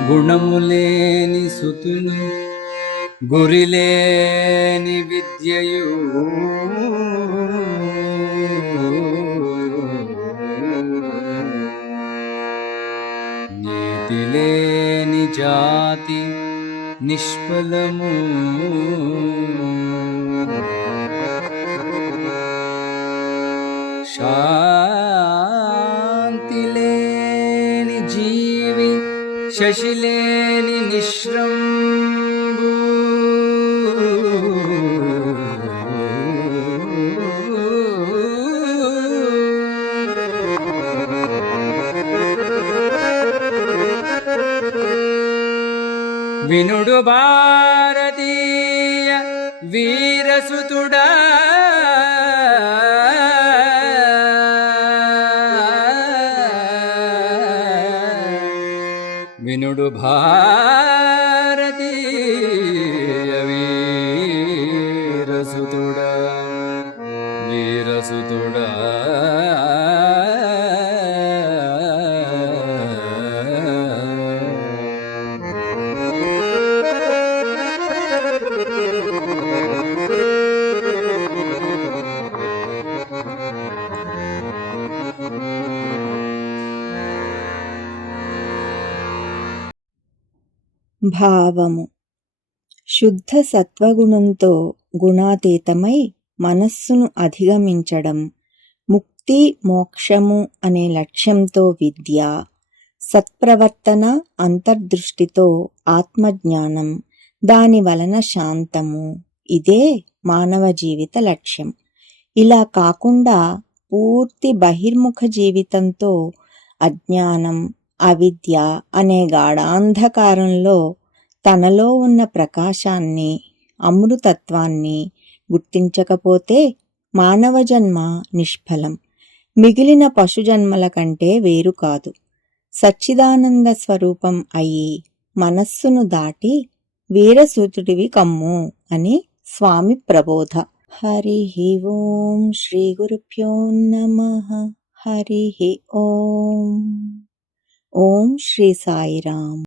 గుణములేని సుతులు గురిలేని విద్యయు. నీతి లేని జాతి నిష్ఫలము. శశిలేని నిశ్రంబు వినుడు భారతీయ వీరసుతుడా. వినుడు భారతీయ వీరసుతుడా వీరసుతుడా. భావము. శుద్ధ సత్వగుణంతో గుణాతీతమై మనస్సును అధిగమించడం ముక్తి మోక్షము అనే లక్ష్యంతో విద్య సత్ప్రవర్తన అంతర్దృష్టితో ఆత్మజ్ఞానం దాని వలన శాంతము. ఇదే మానవ జీవిత లక్ష్యం. ఇలా కాకుండా పూర్తి బహిర్ముఖ జీవితంతో అజ్ఞానం అవిద్య అనే గాఢాంధకారంలో తనలో ఉన్న ప్రకాశాన్ని అమృతత్వాన్ని గుర్తించకపోతే మానవ జన్మ నిష్ఫలం. మిగిలిన పశుజన్మల కంటే వేరు కాదు. సచ్చిదానంద స్వరూపం అయి మనస్సును దాటి వీరసూతుడివి కమ్ము అని స్వామి ప్రబోధ. హరి ఓం శ్రీ గురుభ్యో నమ. హరి ఓం. ఓం శ్రీ సాయిరామ్.